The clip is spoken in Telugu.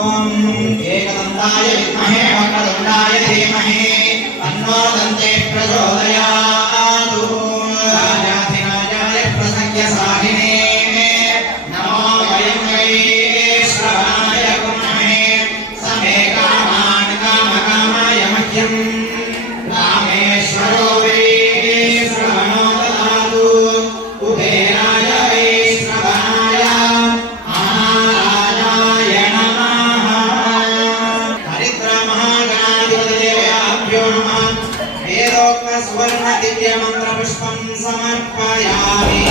ఓం ఏకదంతాయ విద్మహే వక్రదండాయ ధీమహి. తన్నో దంతే ప్రచోదయాతు. రాజాధిరాజాయ ప్రసంఖ్య సాహినే. నమో వయం వై శ్రవణాయ గుణమే వేదోక్తసువర్ణదివ్యమంత్రపుష్పం సమర్పయామి.